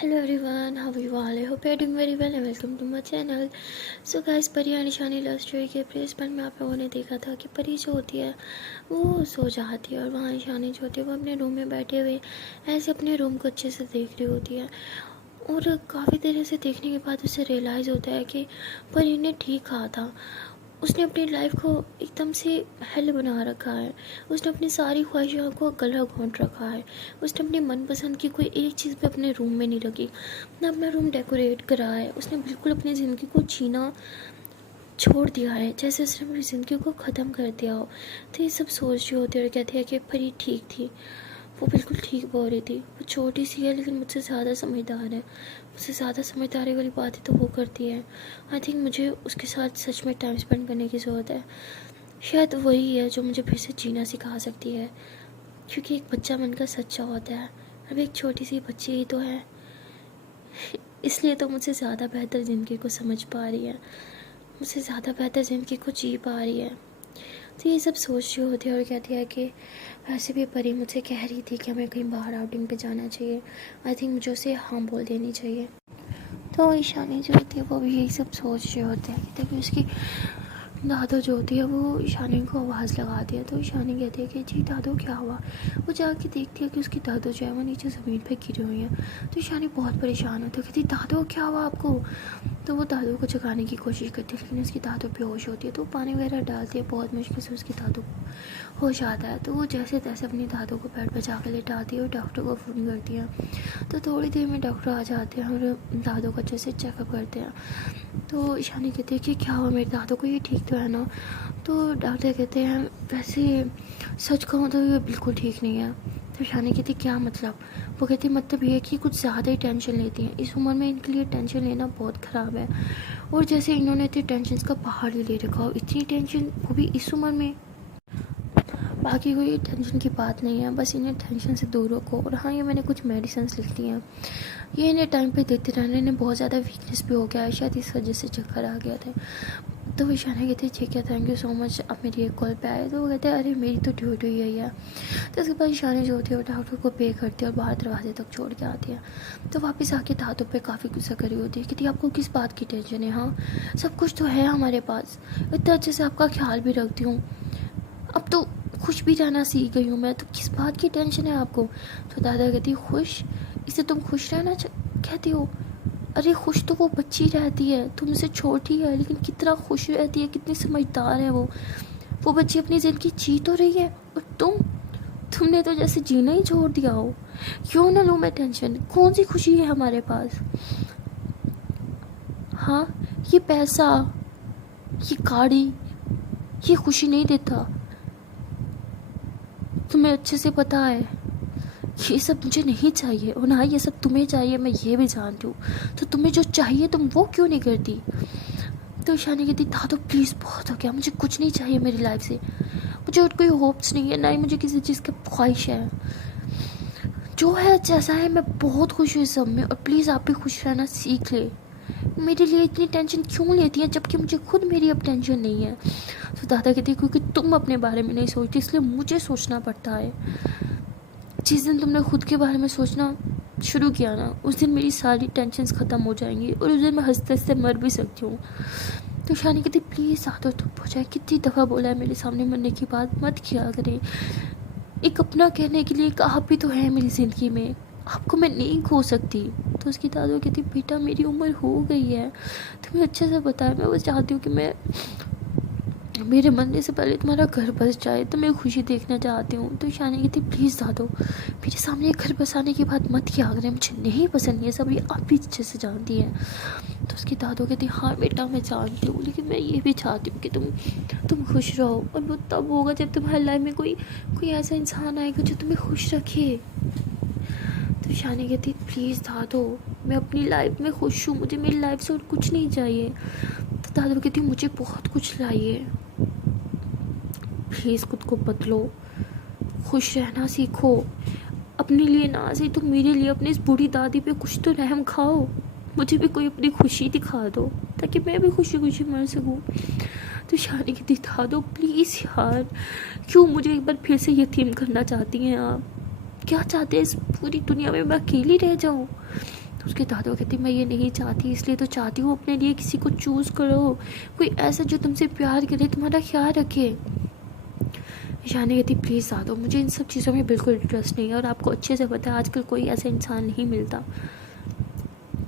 Hello everyone, how are you all? I hope you are doing very well and welcome to my channel. So guys, परी और निशानी love story के place पर में आप लोगों ने देखा था कि परी जो होती है वो सो जाती है और वहाँ निशानी जो होती है वो अपने रूम में बैठे हुए ऐसे अपने रूम को अच्छे से देख रही होती है। और काफ़ी देर से देखने के बाद उसे रियलाइज़ होता है कि परी ने ठीक कहा था। उसने अपनी लाइफ को एकदम से हेल बना रखा है। उसने अपनी सारी ख्वाहिशों को गला घोंट रखा है। उसने अपनी मनपसंद की कोई एक चीज़ भी अपने रूम में नहीं रखी, ना अपना रूम डेकोरेट करा है। उसने बिल्कुल अपनी ज़िंदगी को जीना छोड़ दिया है, जैसे उसने अपनी ज़िंदगी को ख़त्म कर दिया हो। तो ये सब सोच रही होती है और कहती है कि परी ठीक थी, वो बिल्कुल ठीक बोल रही थी। वो छोटी सी है लेकिन मुझसे ज़्यादा समझदार है। मुझसे ज़्यादा समझदारी वाली बातें तो वो करती है। आई थिंक मुझे उसके साथ सच में टाइम स्पेंड करने की ज़रूरत है। शायद वही है जो मुझे फिर से जीना सिखा सकती है, क्योंकि एक बच्चा मन का सच्चा होता है। अब एक छोटी सी बच्ची ही तो है, इसलिए तो मुझसे ज़्यादा बेहतर ज़िंदगी को समझ पा रही है, मुझसे ज़्यादा बेहतर ज़िंदगी को जी पा रही है। तो ये सब सोच रही होती है और कहती है कि वैसे भी परी मुझसे कह रही थी कि हमें कहीं बाहर आउटिंग पे जाना चाहिए। आई थिंक मुझे उसे हाँ बोल देनी चाहिए। तो ईशानी जो होती है वो भी यही सब सोच रही होती है कि देखिए उसकी दादू जो होती है वो ईशानी को आवाज़ लगाती है। तो ईशानी कहती है कि जी दादू क्या हुआ। वो जाके देखती है कि उसकी दादू जो है वो नीचे ज़मीन पे गिरी हुई है। तो ईशानी बहुत परेशान होती है, कहती दादू क्या हुआ आपको। तो वो दादू को जगाने की कोशिश करती है लेकिन उसकी दादू बेहोश होती है। तो पानी वगैरह डालती है, बहुत मुश्किल से उसकी दादू होश आता है। तो वो जैसे तैसे अपनी दादू को बेड पर जाकर लेटाती है और डॉक्टर को फ़ोन करती है। तो थोड़ी देर में डॉक्टर आ जाते हैं और दादू का अच्छे से चेकअप करते हैं। तो ईशानी कहती है कि क्या हुआ मेरे दादू को, ये ठीक तो है ना। तो डॉक्टर कहते हैं वैसे सच कहूँ तो ये बिल्कुल ठीक नहीं है। तो ईशानी कहती क्या मतलब। वो कहती मतलब ये कि कुछ ज़्यादा ही टेंशन लेती हैं, इस उम्र में इनके लिए टेंशन लेना बहुत ख़राब है। और जैसे इन्होंने इतनी टेंशन का पहाड़ ही ले रखा हो, इतनी टेंशन वो भी इस उम्र में। बाकी कोई टेंशन की बात नहीं है, बस इन्हें टेंशन से दूर रखो। और हाँ, ये मैंने कुछ मेडिसिन लिख दी हैं, ये इन्हें टाइम पे देते रहने। इन्हें बहुत ज़्यादा वीकनेस भी हो गया है, शायद इस वजह से चक्कर आ गया था। तो ईशाना कहती है ठीक है, थैंक यू सो मच, अब मेरी एक कॉल पे आए। तो वो कहते हैं अरे मेरी तो ड्यूटी ही है। तो उसके बाद ईशानी जो होती है वो डॉक्टर को पे करती है और बाहर दरवाजे तक छोड़ के आती है। तो वापस आके दादू पे काफ़ी गुस्सा करी होती है, कहती आपको किस बात की टेंशन है। हाँ, सब कुछ तो है हमारे पास, इतना अच्छे से आपका ख्याल भी रखती हूँ, अब तो खुश भी रहना सीख गई हूँ मैं, तो किस बात की टेंशन है आपको। तो दादा कहती खुश, इसे तुम खुश रहना कहती हो। अरे खुश तो वो बच्ची रहती है, तुमसे छोटी है लेकिन कितना खुश रहती है, कितनी समझदार है वो बच्ची अपनी ज़िंदगी जी तो रही है। और तुमने तो जैसे जीना ही छोड़ दिया हो। क्यों ना लूँ मैं टेंशन, कौन सी खुशी है हमारे पास। हाँ, ये पैसा, ये गाड़ी, ये खुशी नहीं देता, तुम्हें अच्छे से पता है। ये सब मुझे नहीं चाहिए और ना ये सब तुम्हें चाहिए, मैं ये भी जानती हूँ। तो तुम्हें जो चाहिए तुम वो क्यों नहीं करती। तो ईशानी कहती दादू प्लीज़ बहुत हो गया, मुझे कुछ नहीं चाहिए मेरी लाइफ से। मुझे और कोई होप्स नहीं है, ना ही मुझे किसी चीज़ की ख्वाहिश है। जो है जैसा है, मैं बहुत खुश हूँ इस सब में, और प्लीज़ आप भी खुश रहना सीख ले। मेरे लिए इतनी टेंशन क्यों लेती है जबकि मुझे खुद मेरी अब टेंशन नहीं है। तो दादा कहती क्योंकि तुम अपने बारे में नहीं सोचती इसलिए मुझे सोचना पड़ता है। जिस दिन तुमने खुद के बारे में सोचना शुरू किया ना, उस दिन मेरी सारी टेंशन्स ख़त्म हो जाएंगी और उस दिन मैं हंसते हंसते मर भी सकती हूँ। तो शानी कहती प्लीज़ आदत तो हो जाए, कितनी दफ़ा बोला है मेरे सामने मरने की बात मत किया करें। एक अपना कहने के लिए एक आप भी तो है मेरी ज़िंदगी में, आपको मैं नहीं खो सकती। तो उसकी दादू कहती बेटा मेरी उम्र हो गई है, तुम्हें अच्छे से पता है, मैं बस चाहती हूँ कि मैं मेरे मरने से पहले तुम्हारा घर बस जाए, तो मैं खुशी देखना चाहती हूँ। तो ईशानी कहती प्लीज़ दादू मेरे सामने घर बसाने की बात मत किया करें, मुझे नहीं पसंद ये सब, ये आप भी अच्छे से जानती है। तो उसकी दादू कहती हाँ बेटा मैं जानती हूँ, लेकिन मैं ये भी चाहती हूँ कि तुम खुश रहो, और वो तब होगा जब तुम्हारी लाइफ में कोई ऐसा इंसान आएगा जो तुम्हें खुश रखे। तो ईशानी कहती प्लीज़ दादू मैं अपनी लाइफ में खुश हूँ, मुझे मेरी लाइफ से और कुछ नहीं चाहिए। तो दादू कहती मुझे बहुत कुछ चाहिए, प्लीज़ खुद को बदलो, खुश रहना सीखो। अपने लिए ना सही तो मेरे लिए अपनी इस बूढ़ी दादी पे कुछ तो रहम खाओ, मुझे भी कोई अपनी खुशी दिखा दो ताकि मैं भी खुशी खुशी मर सकूं। तो शानी की दिखा दो प्लीज़ यार, क्यों मुझे एक बार फिर से यतीम करना चाहती हैं आप। क्या चाहते हैं इस पूरी दुनिया में मैं अकेली रह जाऊं। तो उसके दादू कहती मैं ये नहीं चाहती, इसलिए तो चाहती हूँ अपने लिए किसी को चूज़ करो, कोई ऐसा जो तुमसे प्यार करे, तुम्हारा ख्याल रखे। ईशानी कहती प्लीज़ दादू, मुझे इन सब चीज़ों में बिल्कुल इंटरेस्ट नहीं है, और आपको अच्छे से पता है आजकल कोई ऐसा इंसान नहीं मिलता।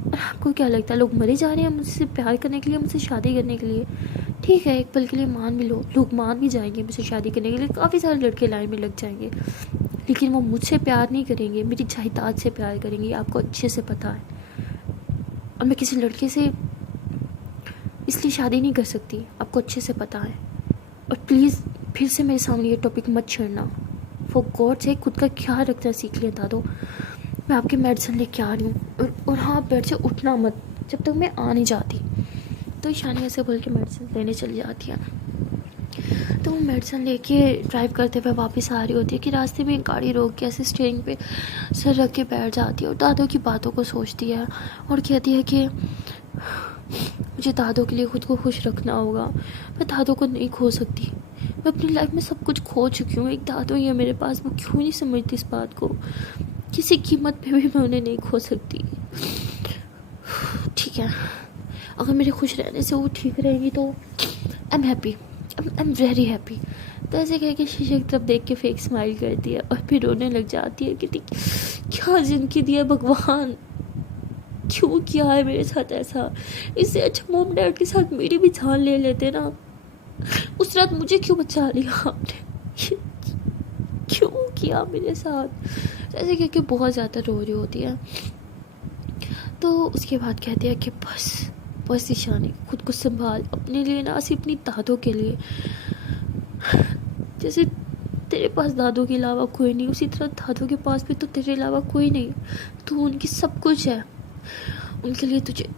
और आपको क्या लगता है लोग मरे जा रहे हैं मुझसे प्यार करने के लिए, मुझसे शादी करने के लिए? ठीक है, एक पल के लिए मान भी लो, लोग मान भी जाएंगे मुझसे शादी करने के लिए, काफ़ी सारे लड़के लाइन में लग जाएंगे, लेकिन वो मुझसे प्यार नहीं करेंगे, मेरी जायदाद से प्यार करेंगे, आपको अच्छे से पता है। और मैं किसी लड़के से इसलिए शादी नहीं कर सकती, आपको अच्छे से पता है। और प्लीज़ फिर से मेरे सामने ये टॉपिक मत छेड़ना, फॉर गॉड से खुद का ख्याल रखना सीख लेता दो। मैं आपकी मेडिसिन लेके आ रही हूँ, और हाँ बेड से उठना मत जब तक मैं आ नहीं जाती। तो ईशानी ऐसे बोल के मेडिसिन लेने चली जाती है। तो वो मेडिसिन लेके ड्राइव करते हुए वापस आ रही होती है कि रास्ते में गाड़ी रोक के ऐसे स्टीयरिंग पे सर रख के बैठ जाती है, और दादू की बातों को सोचती है और कहती है कि मुझे दादू के लिए खुद को खुश रखना होगा, मैं दादू को नहीं खो सकती, मैं अपनी लाइफ में सब कुछ खो चुकी हूँ, एक दादू ही है मेरे पास, वो क्यों नहीं समझती इस बात को, किसी कीमत पे भी मैं उन्हें नहीं खो सकती। ठीक है, अगर मेरे खुश रहने से वो ठीक रहेगी तो I am happy, I am very happy. तो ऐसे कह के शीशे की तरफ देख के फेक स्माइल करती है और फिर रोने लग जाती है कि क्या जिंदगी दी है भगवान, क्यों किया है मेरे साथ ऐसा, इससे अच्छा मॉम डैड के साथ मेरी भी जान ले लेते ना, उस रात मुझे क्यों बचा लिया आपने, क्यों किया मेरे साथ। ऐसे कह के बहुत ज़्यादा रो रही होती है। तो उसके बाद कहती है कि बस ईशानी खुद को संभाल, अपने लिए ना, सिर्फ अपनी दादों के लिए, जैसे तेरे पास दादों के अलावा कोई नहीं, उसी तरह दादों के पास भी तो तेरे अलावा कोई नहीं, तू उनकी सब कुछ है, उनके लिए तुझे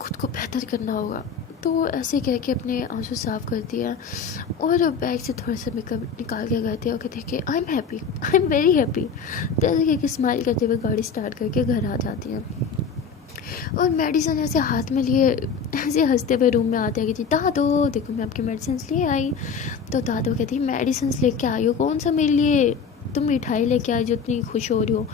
खुद को बेहतर करना होगा। तो ऐसे कह के अपने आंसू साफ करती है और बैग से थोड़ा सा मेकअप निकाल के कहती है और कहती है कि I am happy, I am very happy. तो ऐसे कह के स्माइल करते हुए गाड़ी स्टार्ट करके घर आ जाती है। और मेडिसिन ऐसे हाथ में लिए ऐसे हंसते हुए रूम में आते हैं कि दादो देखो मैं आपकी मेडिसिन ले आई। तो दादो कहती मेडिसिन लेके आई हो, कौन सा मेरे लिए, तुम मिठाई लेके आई जो इतनी खुश हो रही हो।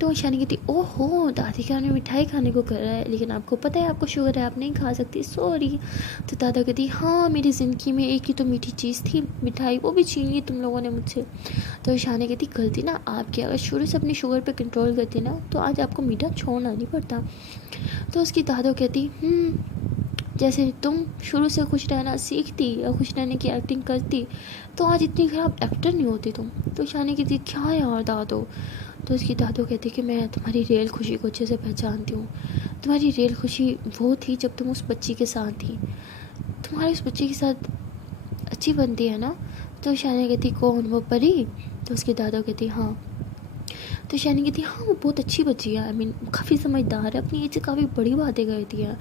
तो ईशानी कहती ओहो दादी का ने मिठाई खाने को कर रहा है, लेकिन आपको पता है आपको शुगर है, आप नहीं खा सकती, सॉरी। तो दादा कहती हाँ मेरी ज़िंदगी में एक ही तो मीठी चीज़ थी मिठाई, वो भी छीन ली तुम लोगों ने मुझसे। तो ईशानी कहती गलती ना आपकी, अगर शुरू से अपनी शुगर पे कंट्रोल करती ना तो आज आपको मीठा छोड़ना नहीं पड़ता। तो उसकी दादा कहती जैसे तुम शुरू से खुश रहना सीखती या खुश रहने की एक्टिंग करती तो आज इतनी ख़राब एक्टर नहीं होती तुम। तो ईशानी कहती क्या यार दादो। तो उसकी दादू कहती कि मैं तुम्हारी रियल खुशी को अच्छे से पहचानती हूँ, तुम्हारी रियल खुशी वो थी जब तुम उस बच्ची के साथ थी, तुम्हारे उस बच्ची के साथ अच्छी बनती है ना। तो ईशानी कहती कौन, वो परी। तो उसकी दादा कहती हाँ। तो ईशानी कहती हाँ वो बहुत अच्छी बच्ची है, आई मीन काफ़ी समझदार है, अपनी एज से काफ़ी बड़ी बातें करती है,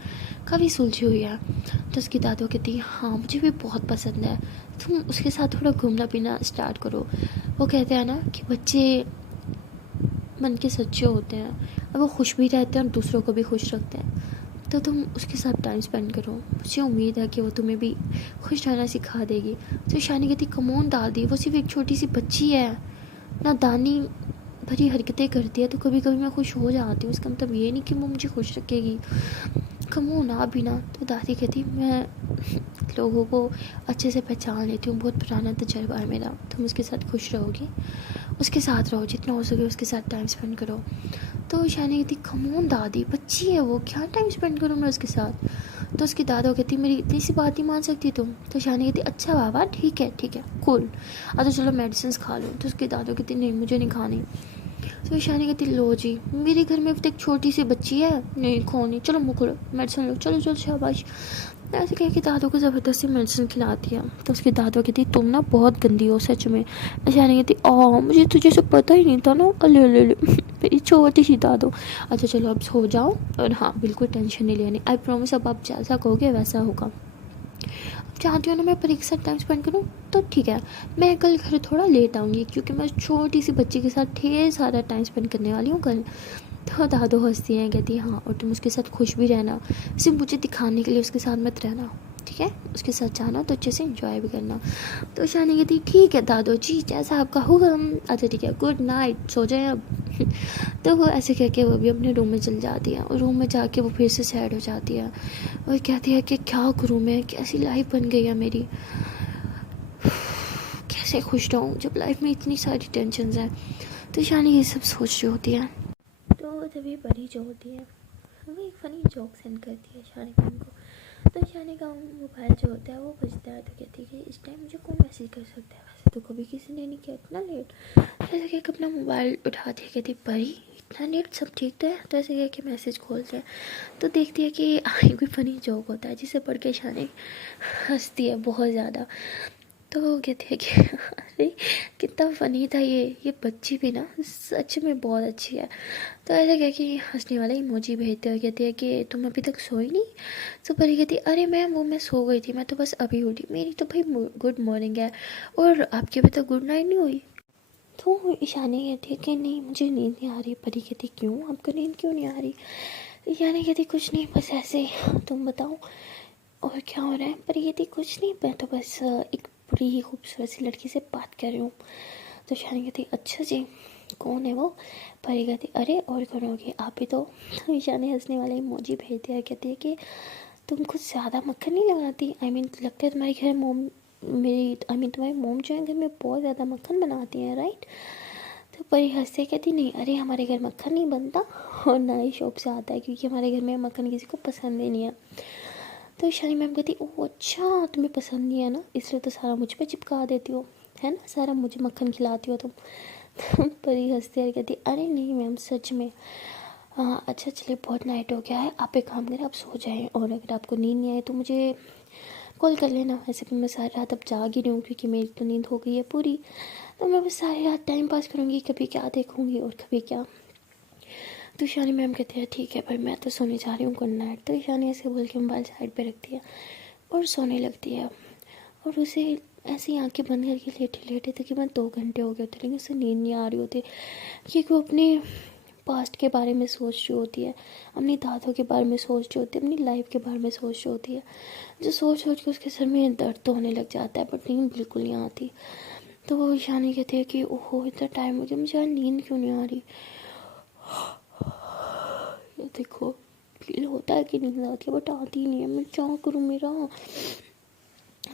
काफ़ी सुलझी हुई है। तो उसकी दादू कहती हाँ मुझे भी बहुत पसंद है, तुम उसके साथ थोड़ा घूमना पीना स्टार्ट करो। वो कहते हैं ना कि बच्चे मन के सच्चे होते हैं, और वो खुश भी रहते हैं और दूसरों को भी खुश रखते हैं, तो तुम उसके साथ टाइम स्पेंड करो, मुझे उम्मीद है कि वो तुम्हें भी खुश रहना सिखा देगी। तो ईशानी कहती कमोन दादी, वो सिर्फ एक छोटी सी बच्ची है ना, दानी भरी हरकतें करती है, तो कभी कभी मैं खुश हो जाती हूँ, इसका मतलब ये नहीं कि वो मुझे खुश रखेगी, कमोन आप भी ना। तो दादी कहती मैं लोगों को अच्छे से पहचान लेती हूँ, बहुत पुराना तजर्बा है मेरा, तुम उसके साथ खुश रहोगी, उसके साथ रहो, जितना हो सके उसके साथ टाइम स्पेंड करो। तो ईशानी कहती कमोन दादी बच्ची है वो, क्या टाइम स्पेंड करूँ मैं उसके साथ। तो उसकी दादा कहती मेरी इतनी सी बात नहीं मान सकती तुम। तो ईशानी कहती अच्छा बाबा ठीक है कूल, तो चलो मेडिसिन खा लो। तो उसकी दादा कहती नहीं मुझे नहीं खानी। तो ईशानी कहती लो जी मेरे घर में एक छोटी सी बच्ची है, नहीं खोनी, चलो मुकुल मेडिसिन लो, चलो चलो शाबाश। ऐसे कह के दादू को ज़बरदस्ती मेडिसिन खिलाती है। तो उसकी दादू कहती तुम ना बहुत गंदी हो सच में। ईशानी कहती मुझे तुझे से पता ही नहीं था ना, ले मेरी छोटी सी दादू। अच्छा चलो अब सो जाओ, और हाँ बिल्कुल टेंशन नहीं लेनी, आई प्रॉमिस अब आप जैसा कहोगे वैसा होगा। चाहती हूँ ना मैं परी के साथ टाइम स्पेंड करूँ, तो ठीक है मैं कल घर थोड़ा लेट आऊँगी, क्योंकि मैं छोटी सी बच्ची के साथ ढेर सारा टाइम स्पेंड करने वाली हूँ कल। तो दादू हंसती हैं, कहती हाँ और तुम उसके साथ खुश भी रहना, सिर्फ मुझे दिखाने के लिए उसके साथ मत रहना, ठीक ठीक है, उसके साथ जाना तो अच्छे से एंजॉय भी करना। तो ईशानी कहती ठीक है दादू जी, जैसा आपका होगा। अच्छा ठीक है, गुड नाइट, सो जाए अब। तो वो ऐसे कह के वो भी अपने रूम में चल जाती है, और रूम में जाके वो फिर से सैड हो जाती है और कहती है कि क्या करूँ मैं, कैसी लाइफ बन गई है मेरी, कैसे खुश रहूँ जब लाइफ में इतनी सारी टेंशन्स हैं। तो ईशानी ये सब सोच रही होती है। तो तभी परी जो होती है वो एक फ़नी जोक सेंड करती है ईशानी मैम को। तो ईशानी का मोबाइल जो होता है वो बजता है, तो कहती है कि इस टाइम मुझे कौन मैसेज कर सकता है, वैसे तो कभी किसी ने नहीं किया इतना लेट। ऐसे कह के अपना मोबाइल उठाती है, कहती परी इतना लेट, सब ठीक तो है। तो ऐसे कह के मैसेज खोलते हैं तो देखती है कि कोई फ़नी जोक होता है जिसे पढ़ के ईशानी हंसती है बहुत ज़्यादा। तो वो कहती है कि अरे कितना फ़नी था ये बच्ची भी ना सच में बहुत अच्छी है। तो ऐसे कह के हंसने वाला इमोजी भेजते हुए कहती है कि तुम अभी तक सोई नहीं। तो परी कहती अरे मैम वो मैं सो गई थी, मैं तो बस अभी उठी, मेरी तो भाई गुड मॉर्निंग है, और आपकी अभी तक गुड नाइट नहीं हुई। तो ईशानी कहती है कि नहीं मुझे नींद नहीं आ रही। परी कहती क्यों, आपको नींद क्यों नहीं आ रही। ईशानी कहती कुछ नहीं, बस ऐसे ही, तुम बताओ और क्या हो रहा है। परी कहती कुछ नहीं, मैं तो बस एक बड़ी ही खूबसूरत सी लड़की से बात कर रही हूँ। तो ईशानी कहती अच्छा जी, कौन है वो। परी कहती अरे और कौन होगी, आप ही तो ईशानी हंसने वाले इमोजी भेज दिया, कहती है कि तुम कुछ ज़्यादा मक्खन नहीं लगाती, लगता है तुम्हारे घर मोम तुम्हारी मोम जो है घर में बहुत ज़्यादा मक्खन बनाती हैं, राइट। तो परी हंसते कहती नहीं, अरे हमारे घर मक्खन नहीं बनता और ना ही शॉप से आता है, क्योंकि हमारे घर में मक्खन किसी को पसंद ही नहीं है। तो ईशानी मैम कहती ओह अच्छा, तुम्हें पसंद नहीं है ना, इसलिए तो सारा मुझ पे चिपका देती हो, है ना, सारा मुझे मक्खन खिलाती हो तुम। परी हंसती है कहती अरे नहीं मैम सच में। हाँ अच्छा चलिए बहुत नाइट हो गया है, आप एक काम करें आप सो जाएं, और अगर आपको नींद नहीं आए तो मुझे कॉल कर लेना। वैसे भी मैं सारी रात अब जाग ही रही हूँ, क्योंकि मेरी तो नींद हो गई है पूरी। तो मैं बस सारी रात टाइम पास करूँगी, कभी क्या देखूँगी और कभी क्या। तो ईशानी मैम कहती है ठीक है पर मैं तो सोने जा रही हूँ, गुड नाइट। तो ईशानी ऐसे बोल के मोबाइल साइड पे रखती है और सोने लगती है। और उसे ऐसी आंखें बंद करके लेटे लेटे तकरीबन 2 घंटे हो गए होते, लेकिन उसे नींद नहीं आ रही होती, क्योंकि वो अपने पास्ट के बारे में सोच रही होती है, अपनी दादों के बारे में सोच रही होती है, अपनी लाइफ के बारे में सोच रही होती है, जो सोच सोच के उसके सर में दर्द तो होने लग जाता है, बट नींद बिल्कुल नहीं आती। तो वो ईशानी कहती है कि ओहो इतना टाइम हो गया, मुझे नींद क्यों नहीं आ रही। ये देखो फील होता है कि नींद आती है बट आती नहीं है, मैं क्या करूँ मेरा।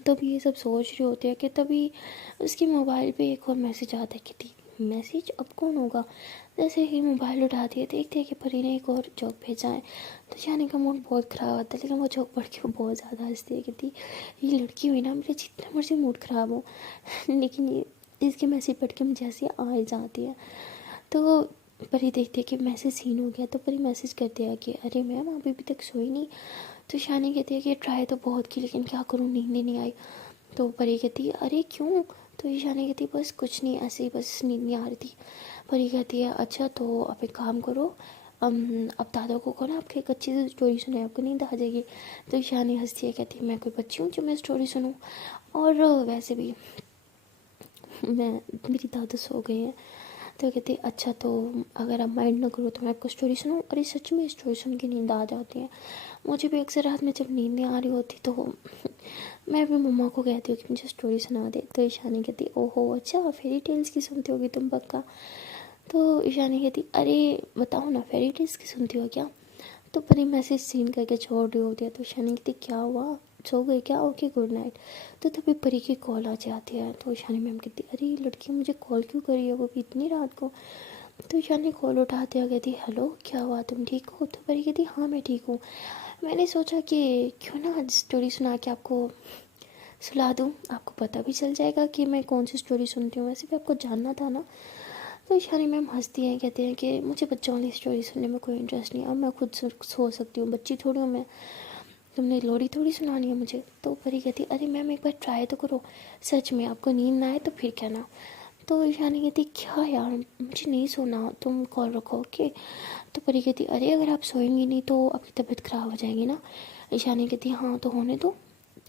तभी ये सब सोच रही होती है कि तभी उसके मोबाइल पे एक और मैसेज आता है कि मैसेज अब कौन होगा। जैसे ही मोबाइल उठाती है देखते हैं कि परी ने एक और जोक भेजा है। तो ईशानी का मूड बहुत ख़राब होता है, लेकिन वो जोक पढ़ के वो बहुत ज़्यादा हंसती है, कहती ये लड़की हुई ना मेरे जितना मर्जी मूड ख़राब हो लेकिन ये इसके मैसेज पढ़ के मुझे हंसी आ ही जाती है। तो परी देखती है कि मैसेज सीन हो गया, तो परी मैसेज करती है कि अरे मैम आप अभी तक सोई नहीं। तो ईशानी कहती है कि ट्राई तो बहुत की, लेकिन क्या करूँ नींद नहीं आई। तो परी कहती है अरे क्यों। तो ईशानी कहती है बस कुछ नहीं, ऐसे ही बस नींद नहीं आ रही थी। परी कहती है अच्छा तो आप एक काम करो, अब दादा को ना आपकी एक अच्छी सी स्टोरी सुनाए, आपको नींद आ जाएगी। तो ईशानी हंसती है, कहती है मैं कोई बच्ची हूँ जो मैं स्टोरी सुनूँ, और वैसे भी मैं मेरी दादा सो गई हैं। तो कहती अच्छा तो अगर आप माइंड ना करो तो मैं आपको स्टोरी सुनाऊँ। अरे सच में स्टोरी सुन के नींद आ जाती है, मुझे भी अक्सर रात में जब नींद नहीं आ रही होती तो मैं अपनी मम्मा को कहती हूँ कि मुझे स्टोरी सुना दे। तो ईशानी कहती ओहो अच्छा फेरी टेल्स की सुनती होगी तुम पक्का। तो ईशानी कहती अरे बताओ ना फेरी टेल्स की सुनती हो क्या। तो परी मैसेज सीन करके छोड़ रही होती है। तो ईशानी कहती क्या हुआ, सो गई क्या, ओके गुड नाइट। तो तभी परी की कॉल आ जाती है। तो ईशानी मैम कहती अरे ये लड़की मुझे कॉल क्यों करी है, वो भी इतनी रात को। तो ईशानी कॉल उठाती है, कहती हेलो क्या हुआ तुम ठीक हो। तो परी कहती हाँ मैं ठीक हूँ, मैंने सोचा कि क्यों ना स्टोरी सुना के आपको सुला दूँ, आपको पता भी चल जाएगा कि मैं कौन सी स्टोरी सुनती हूँ, वैसे भी आपको जानना था ना। तो ईशानी मैम हंसती हैं, कहते हैं कि मुझे बच्चों वाली स्टोरी सुनने में कोई इंटरेस्ट नहीं, अब मैं खुद सो सकती हूँ, बच्ची थोड़ी हूँ मैं, तुमने लोरी थोड़ी सुनानी है मुझे। तो परी कहती अरे मैम एक बार ट्राई तो करो, सच में आपको नींद ना आए तो फिर कहना। तो ईशानी कहती क्या यार मुझे नहीं सोना, तुम कॉल रखो ओके। तो परी कहती अरे अगर आप सोएंगी नहीं तो आपकी तबीयत ख़राब हो जाएगी ना। ईशानी कहती हाँ तो होने दो।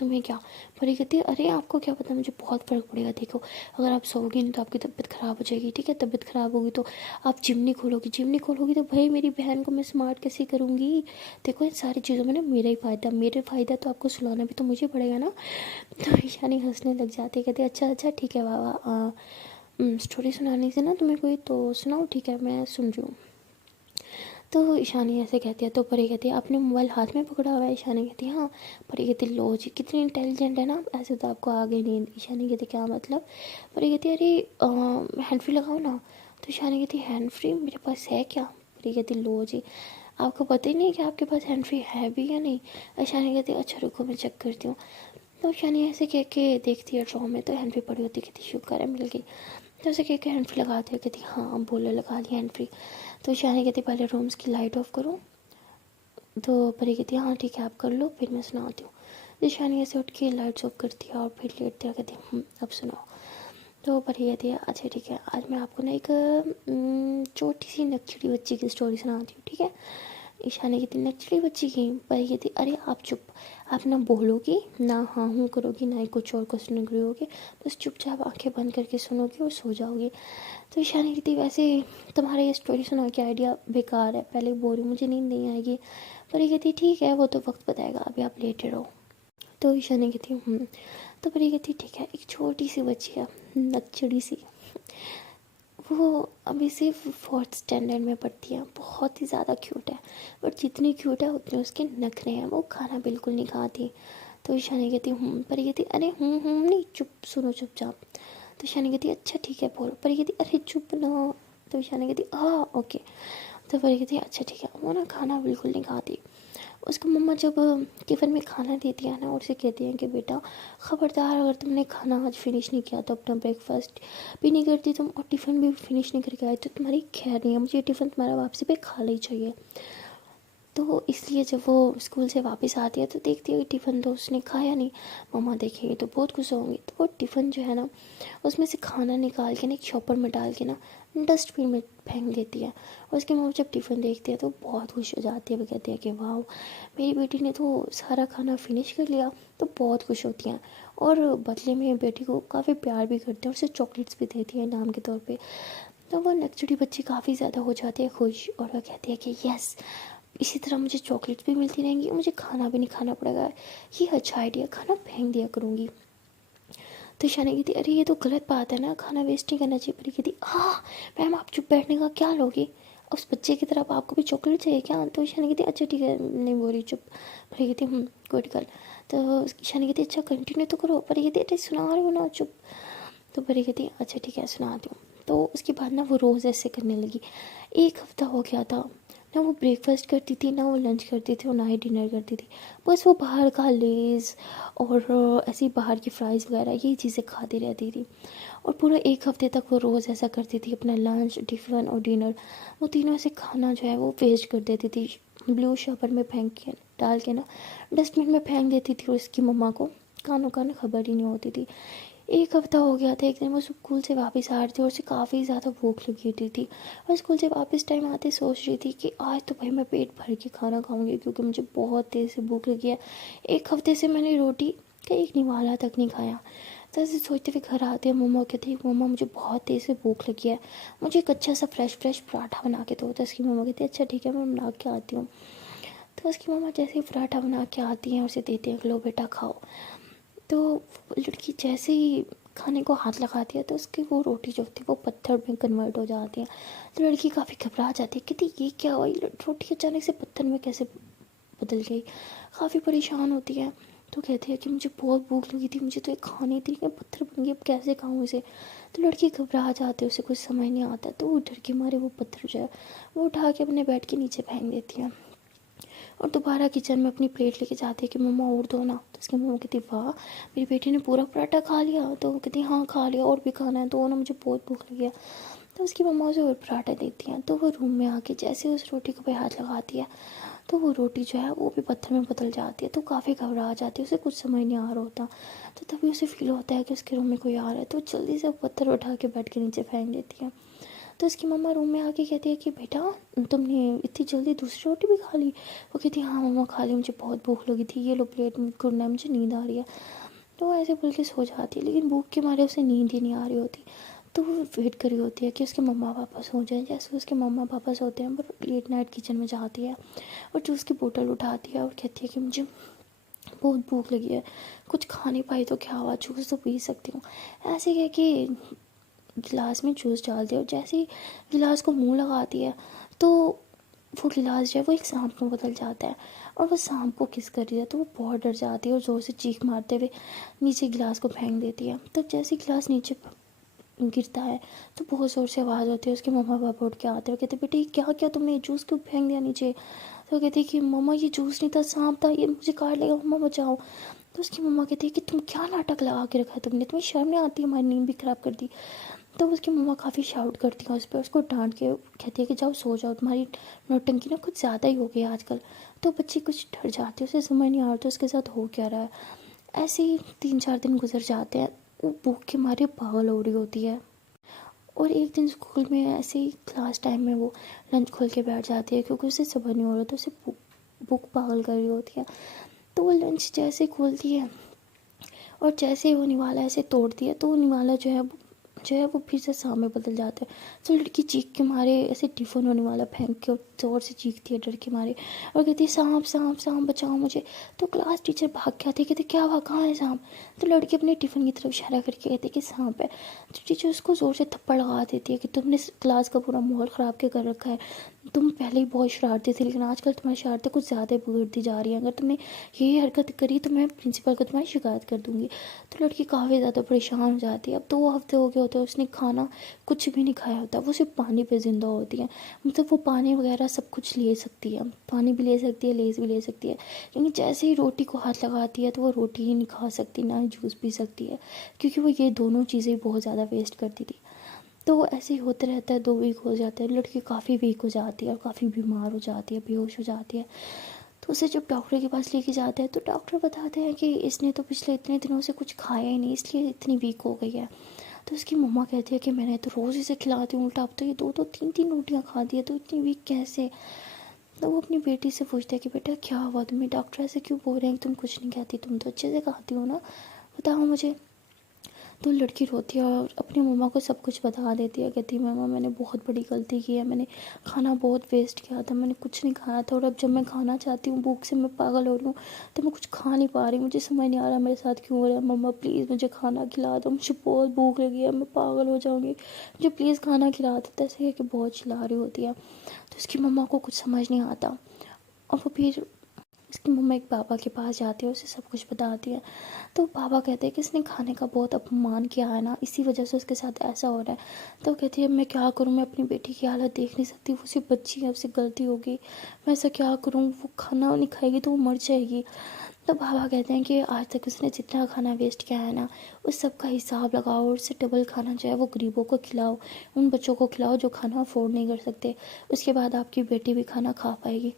तुम्हें क्या? परी कहती है अरे आपको क्या पता, मुझे बहुत फ़र्क पड़ेगा। देखो अगर आप सोओगी नहीं तो आपकी तबीयत ख़राब हो जाएगी, ठीक है? तबीयत ख़राब होगी तो आप जिम नहीं खोलोगी तो भाई मेरी बहन को मैं स्मार्ट कैसे करूँगी? देखो इन सारी चीज़ों में ना मेरा फ़ायदा तो आपको सुलाना भी तो मुझे पड़ेगा ना। तो ईशानी हंसने लग जाती है, कहते अच्छा अच्छा ठीक है बाबा, स्टोरी सुनानी थी ना तुम्हें कोई, तो सुनाओ, ठीक है मैं सुन रही हूँ। तो ईशानी ऐसे कहती है, तो परी कहती है आपने मोबाइल हाथ में पकड़ा हुआ है? ईशानी कहती है हाँ। परी कहती है लो जी कितनी इंटेलिजेंट है ना आप, ऐसे तो आपको आ गई नींद। ईशानी कहती क्या मतलब? परी कहती है अरे हैंड फ्री लगाओ ना। तो ईशानी कहती है हैंड फ्री मेरे पास है क्या? परी कहती लो जी आपको पता ही नहीं कि आपके पास हैंड फ्री है भी या नहीं। ईशानी कहती है अच्छा रुको मैं चेक करती हूँ। तो ईशानी ऐसे कह के देखती है ड्रॉ में, तो हैंड फ्री पड़ी होती है। कहती शुक्र है मिल गई। तो ऐसे कह के हैंड फ्री लगाती है। कहती हाँ बोलो लगा लिया हैंड फ्री। तो ईशानी कहती पहले रूम्स की लाइट ऑफ करो। तो परी कहती हाँ ठीक है आप कर लो फिर मैं सुनाती हूँ। तो ईशानी ऐसे उठ के लाइट्स ऑफ करती है और फिर लेटती है। कहती अब सुनाओ। तो परी कहती है अच्छा ठीक है आज मैं आपको ना एक छोटी सी नक्चड़ी बच्ची की स्टोरी सुनाती हूँ, ठीक है? ईशानी कहती नक्चड़ी बच्ची की? परी कहती अरे आप चुप, आप ना बोलोगी ना हाँ हूँ करोगी ना ही कुछ और क्वेश्चन करोगे, बस चुपचाप आंखें बंद करके सुनोगी और सो जाओगी। तो ईशानी कहती वैसे तुम्हारा ये स्टोरी सुना के आइडिया बेकार है, पहले बोल रही मुझे नींद नहीं आएगी। परी कहती ठीक है वो तो वक्त बताएगा, अभी आप लेटे रहो। तो ईशानी कहती तो परी कहती ठीक है एक छोटी सी बच्ची है नक्चड़ी सी, वो अभी सिर्फ 4th स्टैंडर्ड में पढ़ती है, बहुत ही ज़्यादा क्यूट है, बट जितनी क्यूट है उतने उसके नखरे हैं, वो खाना बिल्कुल नहीं खाती। तो ईशानी कहती परी कहती अरे नहीं चुप सुनो चुपचाप। तो ईशानी कहती अच्छा ठीक है बोलो। परी कहती अरे चुप ना। तो ईशानी कहती हाँ ओके। तो परी कहती अच्छा ठीक है, वो ना खाना बिल्कुल नहीं खाती। उसकी मम्मा जब टिफ़िन में खाना देती है ना और उसे कहती हैं कि बेटा ख़बरदार अगर तुमने खाना आज फिनिश नहीं किया तो अपना ब्रेकफास्ट भी नहीं करती तुम और टिफ़िन भी फिनिश नहीं करके आए तो तुम्हारी खैर नहीं है, मुझे टिफ़िन तुम्हारा वापसी पे खाना ही चाहिए। तो इसलिए जब वो स्कूल से वापस आती है तो देखती है कि टिफ़िन तो उसने खाया नहीं। मम्मा देखेंगी तो बहुत खुश होंगी, तो वो टिफ़िन जो है ना उसमें से खाना निकाल के ना एक शॉपर में डाल के ना डस्टबिन में फेंक देती है। और उसकी मम्मा जब टिफ़िन देखती है तो बहुत खुश हो जाती है, वो कहती है कि वाह मेरी बेटी ने तो सारा खाना फिनिश कर लिया। तो बहुत खुश होती हैं और बदले में बेटी को काफ़ी प्यार भी करती हैं और उसे चॉकलेट्स भी देती है इनाम के तौर पे। तो वो नक्चड़ी बच्ची काफ़ी ज़्यादा हो जाती है खुश और वह कहती है कि यस इसी तरह मुझे चॉकलेट्स भी मिलती रहेंगी और मुझे खाना भी नहीं खाना पड़ेगा, ये अच्छा आइडिया, खाना फेंक दिया करूँगी। तो ईशानी कहती अरे ये तो गलत बात है ना, खाना वेस्ट नहीं करना चाहिए। परी कहती हाँ मैम आप चुप बैठने का क्या लोगी, उस बच्चे की तरफ आपको भी चॉकलेट चाहिए क्या? तो ईशानी कहती अच्छा ठीक है नहीं बोल रही चुप। परी कहती गुड गर्ल। तो ईशानी कहती अच्छा कंटिन्यू तो करो। परी कहती अरे सुना रही हो ना चुप। तो परी कहती अच्छा ठीक है सुनाती हूँ। तो उसके बाद ना वो रोज़ ऐसे करने लगी। एक हफ्ता हो गया था, ना वो ब्रेकफास्ट करती थी ना वो लंच करती थी और ना ही डिनर करती थी, बस वो बाहर का लेज़ और ऐसी बाहर की फ्राइज़ वगैरह यही चीज़ें खाती रहती थी। और पूरा एक हफ्ते तक वो रोज़ ऐसा करती थी, अपना लंच टिफ़िन और डिनर वो तीनों ऐसे खाना जो है वो वेस्ट कर देती थी, ब्लू शॉपर में फेंक के डाल के ना डस्टबिन में फेंक देती थी और उसकी मम्मा को कानों कान खबर ही नहीं होती थी। एक हफ्ता हो गया था, एक दिन वो स्कूल से वापस आ रही थी और उसे काफ़ी ज़्यादा भूख लगी हुई थी और स्कूल से वापस टाइम आते सोच रही थी कि आज तो भाई मैं पेट भर के खाना खाऊंगी क्योंकि मुझे बहुत तेज़ से भूख लगी है, एक हफ्ते से मैंने रोटी का एक निवाला तक नहीं खाया। तो ऐसे सोचते हुए घर आते हैं, मम्मा कहती है मम्मा मुझे बहुत तेज़ से भूख लगी है, मुझे एक अच्छा सा फ्रेश पराठा बना के दो। तो उसकी मम्मा कहती है अच्छा ठीक है मैं बना के आती हूँ। तो उसकी मम्मा जैसे ही पराठा बना के आती हैं उसे देती हैं लो बेटा खाओ। तो लड़की जैसे ही खाने को हाथ लगाती है तो उसकी वो रोटी जो होती है वो पत्थर में कन्वर्ट हो जाती है। तो लड़की काफ़ी घबरा जाती है, कहती ये क्या हुआ, ये रोटी अचानक से पत्थर में कैसे बदल गई, काफ़ी परेशान होती है। तो कहती है कि मुझे बहुत भूख लगी थी, मुझे तो ये खानी थी, कि पत्थर बन गई अब कैसे खाऊं इसे। तो लड़की घबरा जाती है, उसे कुछ समझ नहीं आता, तो वो डर के मारे वो पत्थर जो है वो उठा के अपने बेड के नीचे फेंक देती है और दोबारा किचन में अपनी प्लेट लेके जाती है कि मम्मा और दो ना। तो उसकी मम्मा कहती वाह मेरी बेटी ने पूरा पराठा खा लिया। तो वो कहती हाँ खा लिया और भी खाना है, तो ना मुझे बहुत भूख लगी है। तो उसकी मम्मा उसे और पराठा देती हैं। तो वो रूम में आके जैसे उस रोटी को पे हाथ लगाती है तो वो रोटी जो है वो भी पत्थर में बदल जाती है। तो काफ़ी घबरा जाती है, उसे कुछ समझ नहीं आ रहा होता। तो तभी उसे फील होता है कि उसके रूम में कोई आ रहा है, तो जल्दी से पत्थर उठा के बेड के नीचे फेंक देती है। तो उसकी मम्मा रूम में आके कहती है कि बेटा तुमने इतनी जल्दी दूसरी रोटी भी खा ली। वो कहती है हाँ मम्मा खा ली, मुझे बहुत भूख लगी थी, ये लो प्लेट में गुड़ना, मुझे नींद आ रही है। तो वो ऐसे बोल के सो जाती है, लेकिन भूख के मारे उसे नींद ही नहीं आ रही होती। तो वो वेट कर रही होती है कि उसके मम्मा पापा सो जाएं। जैसे उसके मम्मा पापा सोते हैं, वो लेट नाइट किचन में जाती है और जूस की बोतल उठाती है और कहती है कि मुझे बहुत भूख लगी है, कुछ खा नहीं पाई तो क्या हुआ, जूस तो पी सकती हूँ। ऐसे कह के गिलास में जूस डाल दिया और जैसे ही गिलास को मुंह लगाती है तो वो गिलास जो है वो एक सांप में बदल जाता है और वो सांप को किस कर रही है। तो वो बहुत डर जाती है और ज़ोर से चीख मारते हुए नीचे गिलास को फेंक देती है। तो जैसे गिलास नीचे गिरता है तो बहुत ज़ोर से आवाज़ होती है। उसके मम्मा पापा उठ के आते हैं, कहते बेटे ये क्या क्या तुमने जूस क्यों फेंक दिया नीचे। तो कहती कि मम्मा ये जूस नहीं था, सांप था, ये मुझे काट लेगा, मम्मा बचाओ। तो उसकी मम्मा कहती है कि तुम क्या नाटक लगा के रखा है तुमने, तुम्हें शर्म नहीं आती, हमारी नींद भी ख़राब कर दी। तो उसकी मम्मा काफ़ी शाउट करती है उस पर, उसको डांट के कहती है कि जाओ सो जाओ, तुम्हारी नौटंकी ना कुछ ज़्यादा ही हो गई आजकल। तो बच्ची कुछ डर जाती है, उसे समझ नहीं आ रहा उसके साथ हो क्या रहा है। ऐसे ही 3-4 दिन गुजर जाते हैं, वो भूख के मारे पागल हो रही होती है। और एक दिन स्कूल में ऐसे ही क्लास टाइम में वो लंच खोल के बैठ जाती है क्योंकि उसे समझ नहीं हो रहा, तो उसे भूख पागल कर रही होती है। तो वो लंच जैसे खोलती है और जैसे ही वो निवाला ऐसे तोड़ती है तो वो निवाला जो है वो फिर से सांप में बदल जाता है। तो लड़की चीख के मारे ऐसे टिफ़िन होने वाला फेंक के ज़ोर से चीखती है डर के मारे और कहती है सांप सांप सांप बचाओ मुझे। तो क्लास टीचर भाग के आती है, कहते क्या हुआ, कहाँ है सांप। तो लड़की अपने टिफ़िन की तरफ इशारा करके कहती है कि सांप है। तो टीचर उसको ज़ोर से थप्पड़ लगा देती है कि तुमने क्लास का पूरा माहौल ख़राब के कर रखा है, तुम पहले ही बहुत शरारती थी लेकिन आजकल तुम्हारी शरारतें कुछ ज़्यादा बिगड़ती जा रही हैं, अगर तुमने यही हरकत करी तो मैं प्रिंसिपल को तुम्हारी शिकायत कर दूँगी। तो लड़की काफ़ी ज़्यादा परेशान हो जाती है। अब 2 हफ्ते हो गए होते हैं उसने खाना कुछ भी नहीं खाया होता, वो सिर्फ पानी पे ज़िंदा होती है। मतलब वो पानी वगैरह सब कुछ ले सकती है, पानी भी ले सकती है, लेज़ भी ले सकती है, लेकिन जैसे ही रोटी को हाथ लगाती है तो वो रोटी ही नहीं खा सकती, ना ही जूस पी सकती है, क्योंकि वो ये दोनों चीज़ें बहुत ज़्यादा वेस्ट करती थी। तो ऐसे ही होते रहता है, 2 वीक हो जाते हैं, लड़की काफ़ी वीक हो जाती है और काफ़ी बीमार हो जाती है, बेहोश हो जाती है। तो उसे जब डॉक्टर के पास लेके जाते हैं तो डॉक्टर बताते हैं कि इसने तो पिछले इतने दिनों से कुछ खाया ही नहीं, इसलिए इतनी वीक हो गई है। तो उसकी मम्मा कहती है कि मैंने तो रोज़ इसे खिलाती हूँ, उल्टा अब तो ये 2-2 3-3 रोटियाँ खाती है, तो इतनी वीक कैसे। तो वो अपनी बेटी से पूछते हैं कि बेटा क्या हुआ तुम्हें, डॉक्टर ऐसे क्यों बोल रहे हैं कि तुम कुछ नहीं खाती, तुम तो अच्छे से खाती हो ना, बताओ मुझे। तो लड़की रोती है और अपनी मम्मा को सब कुछ बता देती है, कहती है मम्मा मैंने बहुत बड़ी गलती की है, मैंने खाना बहुत वेस्ट किया था, मैंने कुछ नहीं खाया था और अब जब मैं खाना चाहती हूँ भूख से मैं पागल हो रही हूँ तो मैं कुछ खा नहीं पा रही, मुझे समझ नहीं आ रहा मेरे साथ क्यों हो रहा है, मम्मा प्लीज़ मुझे खाना खिला दो, मुझे बहुत भूख लगी है, मैं पागल हो जाऊँगी, मुझे प्लीज़ खाना खिला दो। तो ऐसे कि बहुत चिल्ला रही होती है। तो उसकी मम्मा को कुछ समझ नहीं आता और वो फिर उसकी मम्मा एक पापा के पास जाती है, उसे सब कुछ बताती है। तो पापा कहते हैं कि इसने खाने का बहुत अपमान किया है ना, इसी वजह से उसके साथ ऐसा हो रहा है। तो कहती है मैं क्या करूँ, मैं अपनी बेटी की हालत देख नहीं सकती, वो सिर्फ बच्ची है, उससे गलती होगी, मैं ऐसा क्या करूँ, वो खाना नहीं खाएगी तो वो मर जाएगी। तो पापा कहते हैं कि आज तक उसने जितना खाना वेस्ट किया है ना उस सब का हिसाब लगाओ और उससे डबल खाना जो है वो गरीबों को खिलाओ, उन बच्चों को खिलाओ जो खाना अफोर्ड नहीं कर सकते, उसके बाद आपकी बेटी भी खाना खा पाएगी।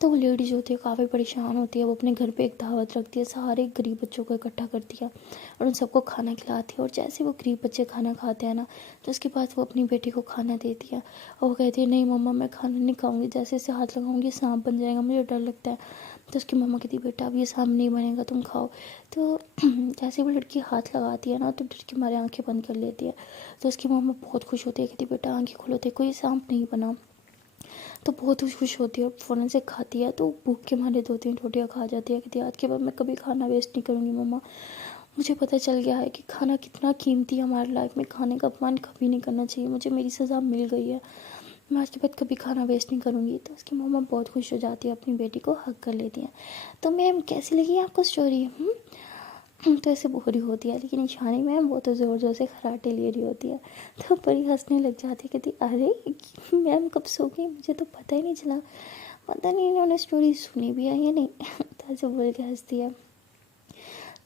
तो वो लेडीज होती है काफ़ी परेशान होती है, वो अपने घर पे एक दावत रखती है, सारे गरीब बच्चों को इकट्ठा करती है और उन सबको खाना खिलाती है। और जैसे वो गरीब बच्चे खाना खाते हैं ना तो उसके बाद वो अपनी बेटी को खाना देती है और वो कहती है नहीं मम्मा मैं खाना नहीं खाऊंगी, जैसे इसे हाथ लगाऊंगी सांप बन जाएगा, मुझे डर लगता है। तो उसकी मम्मा कहती बेटा अब ये सांप नहीं बनेगा, तुम खाओ। तो जैसे वो लड़की हाथ लगाती है ना तो डर के मारे आंखें बंद कर लेती है। तो उसकी मम्मा बहुत खुश होती है, कहती बेटा आंखें खोलो, देखो ये सांप नहीं बना। तो बहुत खुश होती है और फ़ौरन से खाती है। तो भूख के मारे 2-3 रोटियाँ खा जाती है, कहती है आज के बाद मैं कभी खाना वेस्ट नहीं करूँगी मम्मा, मुझे पता चल गया है कि खाना कितना कीमती है हमारी लाइफ में, खाने का अपमान कभी नहीं करना चाहिए, मुझे मेरी सज़ा मिल गई है, मैं आज के बाद कभी खाना वेस्ट नहीं करूँगी। तो उसकी मम्मा बहुत खुश हो जाती है, अपनी बेटी को हग कर लेती हैं। तो मैम कैसी लगी आपको स्टोरी। तो ऐसे बोर ही होती है, लेकिन ईशानी मैम वो तो ज़ोर ज़ोर से खराटे ले रही होती है। तो परी हंसने लग जाती है, कहती अरे मैम कब सो गई, मुझे तो पता ही नहीं चला, पता नहीं इन्होंने स्टोरी सुनी भी है या नहीं। तो ऐसे बोल के हंसती है।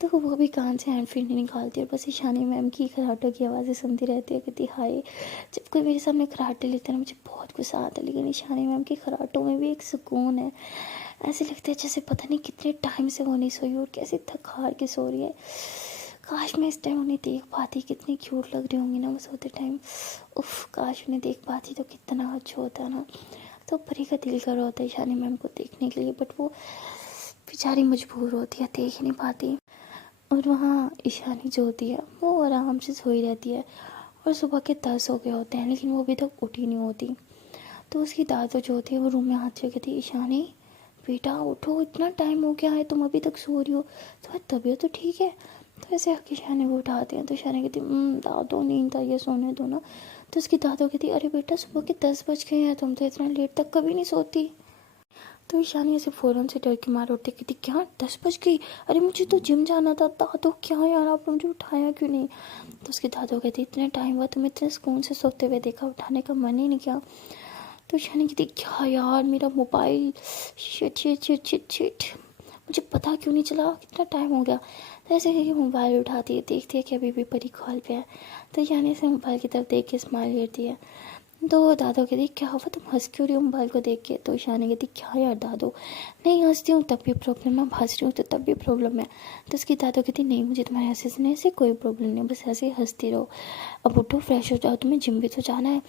तो वो भी कान से हैंड फ्री नहीं निकालती और बस ईशानी मैम की खराटों की आवाज़ें सुनती रहती है, कहती हाय जब कोई मेरे सामने खराटे लेता है ना मुझे बहुत गुस्सा आता है, लेकिन ईशानी मैम के खराटों में भी एक सुकून है, ऐसे लगता है जैसे पता नहीं कितने टाइम से वो नहीं सोई और कैसे थक हार के सो रही है। काश मैं इस टाइम उन्हें देख पाती, कितनी क्यूट लग रही होंगी ना वो सोते टाइम। उफ, काश उन्हें देख पाती तो कितना अच्छा होता ना। तो परी का दिल कर रहा होता है ईशानी मैम को देखने के लिए, बट वो बेचारी मजबूर होती है, देख ही नहीं पाती। और वहाँ ईशानी जो होती है वो आराम से सोई रहती है, और सुबह के 10 हो गए होते हैं लेकिन वो अभी तक उठी नहीं होती। तो उसकी दादू जो होती है वो रूम में हाथ रखी थी, ईशानी बेटा उठो, इतना टाइम हो गया है, तुम अभी तक सो रही हो, तुम्हारी तबीयत तो ठीक है? तो ऐसे आके ईशानी को उठाते हैं। तो ईशानी कहती दादू नींद आई है, सोने दो ना। तो उसकी दादू कहती अरे बेटा सुबह के 10 बज गए हैं, तुम तो इतना लेट तक कभी नहीं सोती। तो ईशानी ऐसे फ़ौरन से डर के मार उठती, कहती क्या 10 बज गई? अरे मुझे तो जिम जाना था। दादू क्या यार, आपने मुझे उठाया क्यों नहीं? तो उसकी दादू कहती इतने टाइम हुआ, तुम्हें इतने सुकून से सोते हुए देखा, उठाने का मन ही नहीं किया। तो ईशानी कहती क्या यार, मेरा mobile, shit shit shit shit shit, मुझे पता क्यों नहीं चला, कितना टाइम हो गया। तो ऐसे करके मोबाइल उठाती है, देखती है कि अभी भी परी कॉल पे है। तो ईशानी से मोबाइल की तरफ देख के स्माइल करती है। तो दादू कहती क्या हुआ, तुम हंस क्यों रही हो मोबाइल को देख के? तो ईशानी कहती क्या यार दादू, नहीं हंसती हूँ तब भी प्रॉब्लम है, हंस रही हूँ तो तब भी प्रॉब्लम है। तो उसकी दादू कहती नहीं, मुझे तुम्हारे हंसने से कोई प्रॉब्लम नहीं, बस ऐसे ही हंसती रहो, अब उठो फ्रेश हो जाओ, तुम्हें जिम भी तो जाना है।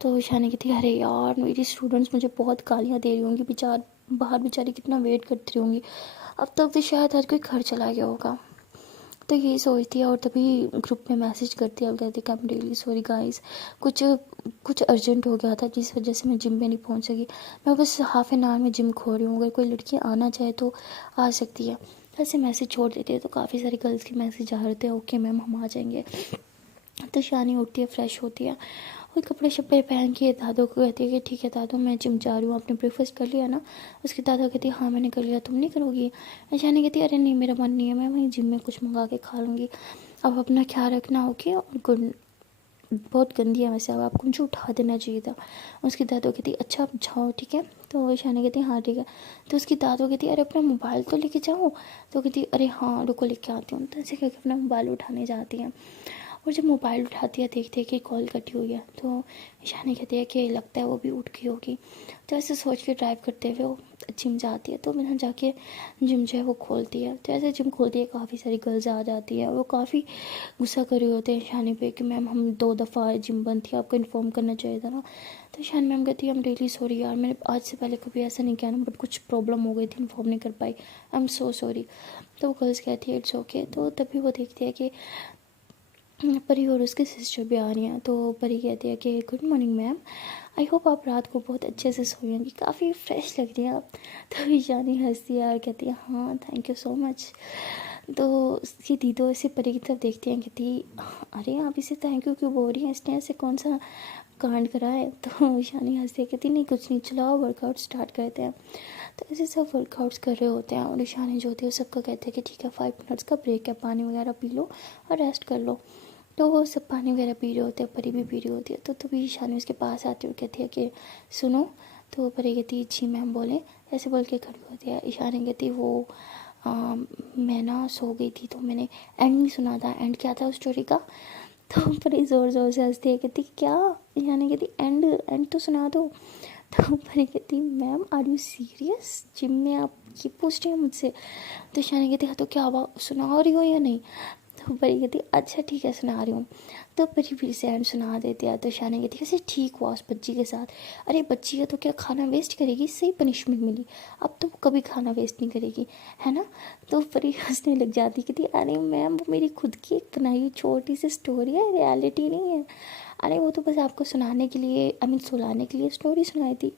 तो ईशानी कहती अरे यार, मेरी स्टूडेंट्स मुझे बहुत गालियाँ दे रही होंगी, बाहर बेचारी कितना वेट करती रही होंगी, अब तक तो शायद हर कोई घर चला गया होगा। तो यही सोचती है, और तभी ग्रुप में मैसेज करती है, कहती है I am really sorry guys, कुछ कुछ अर्जेंट हो गया था जिस वजह से मैं जिम में नहीं पहुंच सकी, मैं बस हाफ एन आवर में जिम खो रही हूँ, अगर कोई लड़की आना चाहे तो आ सकती है। ऐसे मैसेज छोड़ देती है। तो काफ़ी सारी गर्ल्स के मैसेज आ रहे थे, ओके मैम हम आ जाएंगे। तो शानी उठती है, फ्रेश होती है, और कपड़े शपड़े पहन के दादू को कहती है कि ठीक है दादू मैं जिम जा रही हूँ, आपने ब्रेकफास्ट कर लिया ना? उसकी दादा कहती है हाँ मैंने कर लिया, तुम नहीं करोगी? शानी कहती है अरे नहीं मेरा मन नहीं है, मैं वहीं जिम में कुछ मंगा के खा लूँगी, अब अपना ख्याल रखना होगी, और गुड बहुत गंदी है वैसे, अब आपको मुझे उठा देना चाहिए था। उसकी दादू कहती अच्छा आप जाओ ठीक है। तो ईशानी कहती हाँ ठीक है। तो उसकी दादू कहती अरे अपना मोबाइल तो लेके जाओ। तो कहती अरे हाँ रुको लेके आती हूँ। तो ऐसे करके अपना मोबाइल उठाने जाती हैं, और जब मोबाइल उठाती है देखती है कि कॉल कटी हुई है। तो ईशानी कहती है कि लगता है वो भी उठ गई होगी। तो ऐसे सोच के ड्राइव करते हुए वो जिम जाती है। तो वहाँ जाके जिम जो है वो खोलती है। तो ऐसे जिम खोलती है, काफ़ी सारी गर्ल्स आ जाती है, और वो काफ़ी गुस्सा कर रहे होते हैं ईशानी पे कि मैम हम 2 दफ़ा जिम बंद थी, आपको इन्फॉर्म करना चाहिए था ना। तो ईशानी मैम कहती है आई एम रियली सॉरी यार, मैंने आज से पहले कभी ऐसा नहीं किया ना, बट कुछ प्रॉब्लम हो गई थी, इन्फॉर्म नहीं कर पाई, आई एम सो सॉरी। तो वो गर्ल्स कहती है इट्स ओके। तो तभी वो देखती है कि परी और उसकी सिस्टर भी आ रही हैं। तो परी कहती है कि good morning ma'am, I hope आप रात को बहुत अच्छे से सोई होंगी, काफ़ी फ्रेश लग रही हैं आप। तो ईशानी हंसती है और कहती है हाँ थैंक यू सो मच। तो उसकी दीदो ऐसे परी की तरफ देखती हैं, कहती अरे आप इसे थैंक यू क्यों बोल रही हैं, इसने ऐसे कौन सा कांड करा है? तो ईशानी हंसती है, कहती नहीं कुछ नहीं, चलाओ वर्कआउट स्टार्ट करते हैं। तो ऐसे सब वर्कआउट्स कर रहे होते हैं, और ईशानी जो होती है सबको कहते हैं कि ठीक है 5 मिनट्स का ब्रेक है, पानी वगैरह पी लो और रेस्ट कर लो। तो वो सब पानी वगैरह पी रहे होते हैं, परी भी पी रही होती है। तो तभी ईशानी उसके पास आती है और कहती है कि सुनो। तो परी कहती है जी मैम बोले, ऐसे बोल के खड़ी होती है। ईशानी कहती वो मैं ना सो गई थी, तो मैंने एंड नहीं सुना था, एंड क्या था उस स्टोरी का? तो परी ज़ोर ज़ोर से हंसती है, कहती क्या? ईशानी कहती एंड एंड तो सुना दो। तो परी कहती ma'am are you serious, gym में आप ये पूछ रही हैं मुझसे? तो ईशानी कहती हाँ तो क्या हुआ, सुना रही हो या नहीं? तो परी कहती अच्छा ठीक है सुना रही हूँ। तो परी फिर से एंड सुना देती है। तो शानी कहती कैसे ठीक हुआ उस बच्ची के साथ? अरे बच्ची है तो क्या खाना वेस्ट करेगी, सही पनिशमेंट मिली, अब तो वो कभी खाना वेस्ट नहीं करेगी, है ना? तो परी हंसने लग जाती, कहती अरे मैम वो मेरी खुद की एक बनाई हुई छोटी सी स्टोरी है, रियलिटी नहीं है। अरे वो तो बस आपको सुनाने के लिए, आई मीन सुलाने के लिए स्टोरी सुनाई थी,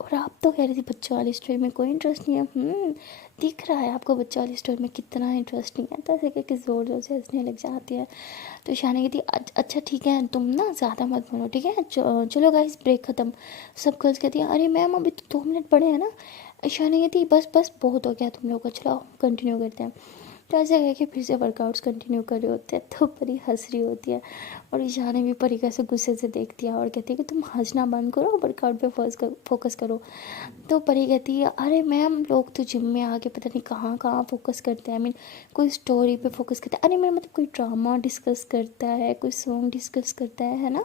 और आप तो कह रही थी बच्चों वाली स्टोरी में कोई इंटरेस्ट नहीं है। दिख रहा है आपको बच्चों वाली स्टोरी में कितना इंटरेस्ट नहीं है। तो ऐसे करके ज़ोर ज़ोर से हंसने लग जाती है। तो शानी कहती अच्छा ठीक है तुम ना ज़्यादा मत बोलो ठीक है, चलो गाइस ब्रेक ख़त्म। सब गर्ल्स कहती हैं अरे मैम अभी तो 2 मिनट पड़े हैं ना। शानी कहती बस बस बहुत हो गया तुम लोग का, चलो कंटिन्यू करते हैं। तो ऐसे कह के फिर से वर्कआउट्स कंटिन्यू कर रहे होते हैं। तो परी हंस रही होती है, और ईशानी भी परी कैसे गुस्से से देखती है और कहती है कि तुम हंसना बंद करो, वर्कआउट पे फोकस करो। तो परी कहती है अरे मैम लोग तो जिम में आके पता नहीं कहाँ कहाँ फोकस करते हैं, आई मीन कोई स्टोरी पे फोकस करता है, अरे मेरा मतलब कोई ड्रामा डिस्कस करता है, कोई सॉन्ग डिस्कस करता है ना?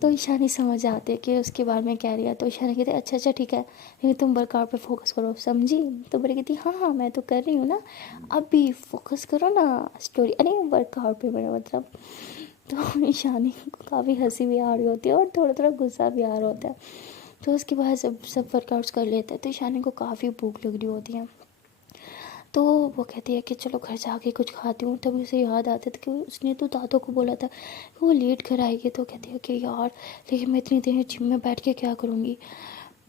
तो ईशानी समझ जाती है कि उसके बारे में कह रही है। तो ईशानी कहती है अच्छा अच्छा ठीक है, लेकिन तुम वर्कआउट पे फोकस करो, समझी। तो बड़ी कहती हाँ हाँ मैं तो कर रही हूँ ना, अभी फोकस करो ना स्टोरी, अरे वर्कआउट पे मेरा मतलब। तो ईशानी को काफ़ी हंसी भी आ रही होती है और थोड़ा थोड़ा गुस्सा भी आ रहा होता है। तो उसके बाद सब वर्कआउट्स कर लेते हैं। तो ईशानी को काफ़ी भूख लग रही होती है। तो वो कहती है कि चलो घर जाके कुछ खाती हूँ। तभी उसे याद आता था कि उसने तो दादू को बोला था कि वो लेट घर आएगी। तो कहती है कि यार लेकिन मैं इतनी देर जिम में बैठ के क्या करूँगी,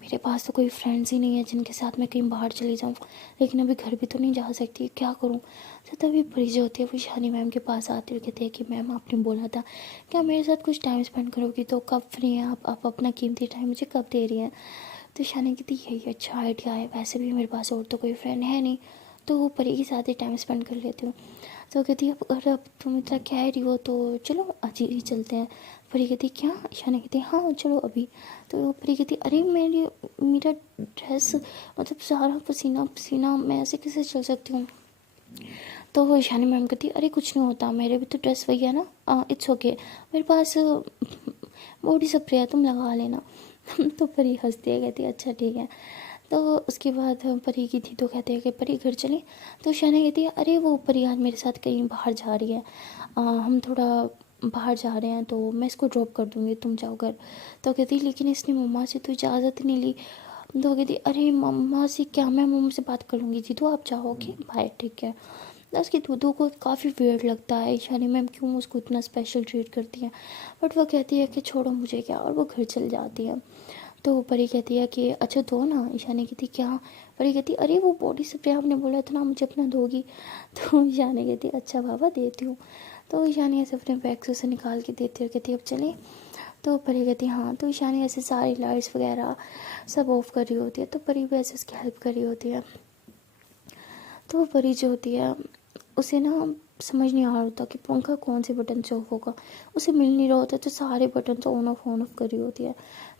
मेरे पास तो कोई फ्रेंड्स ही नहीं है जिनके साथ मैं कहीं बाहर चली जाऊँ, लेकिन अभी घर भी तो नहीं जा सकती, क्या करूँ। तो तभी परी जो होती है वो ईशानी मैम के पास आती है और कहती है कि मैम आपने बोला था कि आप मेरे साथ कुछ टाइम स्पेंड करोगी, तो कब फ्री हैं आप अपना कीमती टाइम मुझे कब दे रही हैं। तो ईशानी कहती यही अच्छा आइडिया है, वैसे भी मेरे पास और तो कोई फ्रेंड है नहीं, तो वो परी के साथ ही टाइम स्पेंड कर लेती हूँ। तो कहती है अगर अब तुम इतना कह रही हो तो चलो आज ही चलते हैं। परी कहती क्या, ईशानी कहती हाँ चलो अभी। तो परी कहती अरे मेरा ड्रेस मतलब सारा पसीना पसीना, मैं ऐसे कैसे चल सकती हूँ। तो वो ईशानी मैम कहती अरे कुछ नहीं होता, मेरे भी तो ड्रेस वही है ना, इट्स ओके, मेरे पास बॉडी स्प्रे है, तुम लगा लेना। तो परी हंसती है, कहती है अच्छा ठीक है। तो उसके बाद परी की थी तो कहते हैं कि परी घर चलें। तो ईशानी कहती है अरे वो परी आज मेरे साथ कहीं बाहर जा रही है, हम थोड़ा बाहर जा रहे हैं तो मैं इसको ड्रॉप कर दूँगी, तुम जाओ घर। तो कहती लेकिन इसने मम्मा से तो इजाज़त नहीं ली। तो कहती अरे मम्मा से क्या, मैं मम्मा से बात कर लूँगी, जी तो आप जाओगे बाय, ठीक है। तो उसकी दूधों को काफ़ी वियर्ड लगता है ईशानी मैम क्यों उसको इतना स्पेशल ट्रीट करती हैं, बट वो कहती है कि छोड़ो मुझे क्या, और वो घर चल जाती है। तो परी कहती है कि अच्छा दो ना। ईशानी कहती क्या। परी कहती अरे वो बॉडी स्प्रे आपने बोला था ना मुझे अपना दोगी। तो ईशानी कहती अच्छा बाबा देती हूँ। तो ईशानी ऐसे अपने बैग से उसे निकाल के देती है और कहती अब चलें। तो परी कहती हाँ। तो ईशानी ऐसे सारी लाइट्स वगैरह सब ऑफ कर रही होती है, तो परी भी ऐसे उसकी हेल्प कर रही होती है। तो परी जो होती है उसे ना समझ नहीं आ रहा होता कि पंखा कौन से बटन से ऑफ होगा, उसे मिल नहीं रहा होता, तो सारे बटन तो ऑन ऑफ कर रही होती है।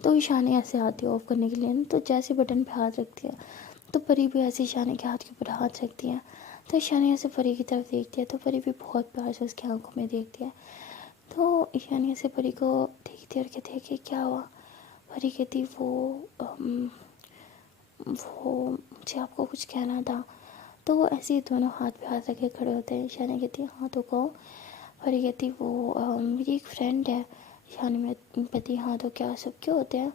तो ईशानी ऐसे आती है ऑफ करने के लिए, तो जैसे बटन पे हाथ रखती है तो परी भी ऐसे ईशानी के हाथ के ऊपर हाथ रखती है। तो ईशानी ऐसे परी की तरफ देखती है, तो परी भी बहुत प्यार से उसकी आंखों में देखती है। तो ईशानी ऐसे परी को देखती है और कहती है कि क्या हुआ। परी कहती वो मुझे आपको कुछ कहना था। तो वो ऐसे ही दोनों हाथ पे हाथ रखे खड़े होते हैं। ईशानी कहती है हाँ तो कहो। परी कहती वो मेरी एक फ्रेंड है। ईशानी में कहती हाँ तो क्या सब क्यों होते हैं।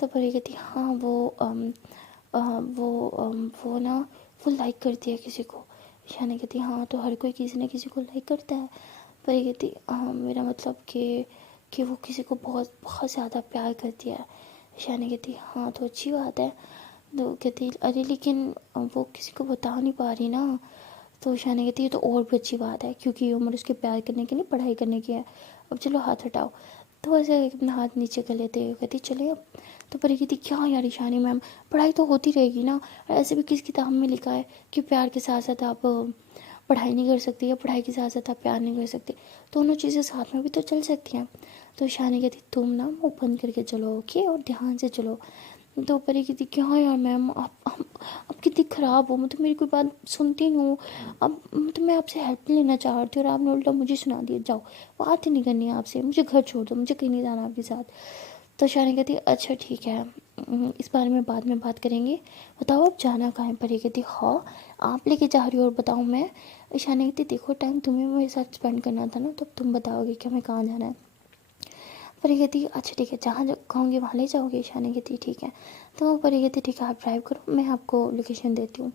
तो परी कहती हाँ वो ना वो लाइक करती है किसी को। ईशानी कहती हाँ तो हर कोई किसी न किसी को लाइक करता है। परी कहती हाँ मेरा मतलब कि वो किसी को बहुत बहुत ज़्यादा प्यार करती है। ईशानी कहती हाँ तो अच्छी बात है। तो कहती अरे लेकिन वो किसी को बता नहीं पा रही ना। तो ईशानी कहती है तो और भी अच्छी बात है, क्योंकि ये उम्र उसके प्यार करने की नहीं पढ़ाई करने की है, अब चलो हाथ हटाओ। तो ऐसे अपना हाथ नीचे कर लेते हुए कहती चले अब। तो परी कहती क्या यार ईशानी मैम, पढ़ाई तो होती रहेगी ना, ऐसे भी किस किताब में लिखा है कि प्यार के साथ साथ आप पढ़ाई नहीं कर सकती या पढ़ाई के साथ साथ आप प्यार नहीं कर सकते, दोनों चीज़ें साथ में भी तो चल सकती हैं। तो ईशानी कहती तुम ना मुँह बंद करके चलो ओके, और ध्यान से चलो। तो परी कहती क्या यार मैम आप कितनी ख़राब हो, मतलब मेरी कोई बात सुनती नहीं हो। अब मतलब मैं आपसे हेल्प लेना चाह रही थी और आपने उल्टा मुझे सुना दिया, जाओ बात ही नहीं करनी है आपसे, मुझे घर छोड़ दो, मुझे कहीं नहीं जाना आपके साथ। तो ईशानी कहती अच्छा ठीक है, इस बारे में बाद में बात करेंगे, बताओ अब जाना कहाँ है। परी कहती हाँ आप लेके जा रही हो और बताऊँ मैं। ईशानी कहती देखो टाइम तुम्हें मेरे साथ स्पेंड करना था ना, तो तुम बताओगे कि हमें कहाँ जाना है। परी कहती अच्छा ठीक है, जहाँ कहूँगी वहाँ ले जाओगे। ईशानी कहती ठीक है। तो परी कहती ठीक है आप ड्राइव करो, मैं आपको लोकेशन देती हूँ।